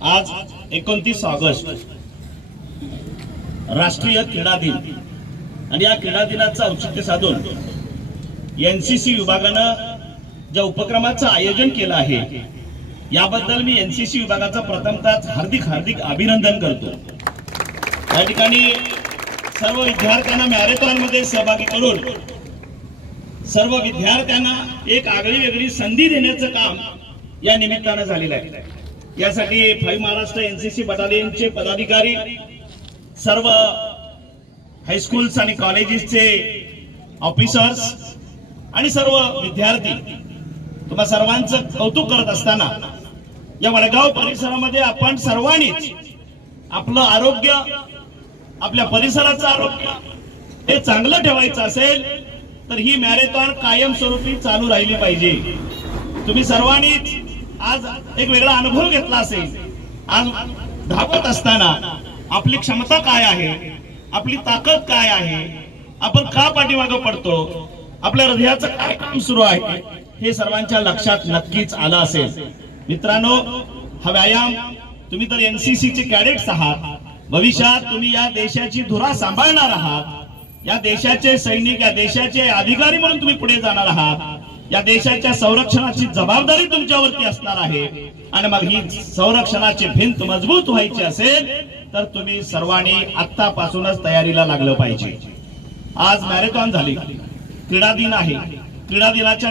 आज एकोणतीस ऑगस्ट. राष्ट्रीय क्रीडा दिन. आणि या क्रीडा दिनाचं औचित्य साधून एनसीसी विभागानं ज्या उपक्रमाचं आयोजन केलं आहे याबद्दल मी एनसीसी विभागाचं प्रथमतः हार्दिक हार्दिक अभिनंदन करतो. या ठिकाणी सर्व विद्यार्थ्यांना मॅरेथॉनमध्ये सहभागी करून सर्व विद्यार्थ्यांना एक आगळी वेगळी संधी देण्याचं काम या निमित्तानं झालेलं आहे. यासाठी फाईव्ह महाराष्ट्र एनसीसी बटालियनचे पदाधिकारी सर्व हायस्कूल्स आणि कॉलेजेसचे ऑफिसर्स आणि सर्व विद्यार्थी तुम्हा सर्वांचं कौतुक करत असताना या वडगाव परिसरामध्ये आपण सर्वांनीच आपलं आरोग्य आपल्या परिसराचं आरोग्य हे चांगलं ठेवायचं असेल तर ही मॅरेथॉन कायमस्वरूपी चालू राहिली पाहिजे. तुम्ही सर्वांनीच आज एक वेगळा अनुभव घेतला असेल. आज धावत असताना आपली क्षमता काय आहे? आपली ताकद काय आहे? आपण का पाठीमागं पडतो? आपल्या हृदयाचं काय काम सुरू आहे? हे सर्वांच्या लक्षात नक्कीच आलं असेल. मित्रांनो हा व्यायाम तुम्ही तर एनसीसी चे कॅडेट्स आहात. भविष्यात तुम्ही या देशाची धुरा सांभाळणार आहात. या देशाचे सैनिक या देशाचे अधिकारी म्हणून तुम्ही पुढे जाणार आहात. या देशाच्या संरक्षणाची जबाबदारी तुमच्यावरती असणार आहे. आणि मग ही संरक्षणाची भिंत मजबूत व्हायची असेल तर तुम्ही सर्वांनी आत्तापासूनच तयारीला लागलं पाहिजे. आज मॅरेथॉन झाली. क्रीडा दिन आहे. क्रीडा दिनाच्या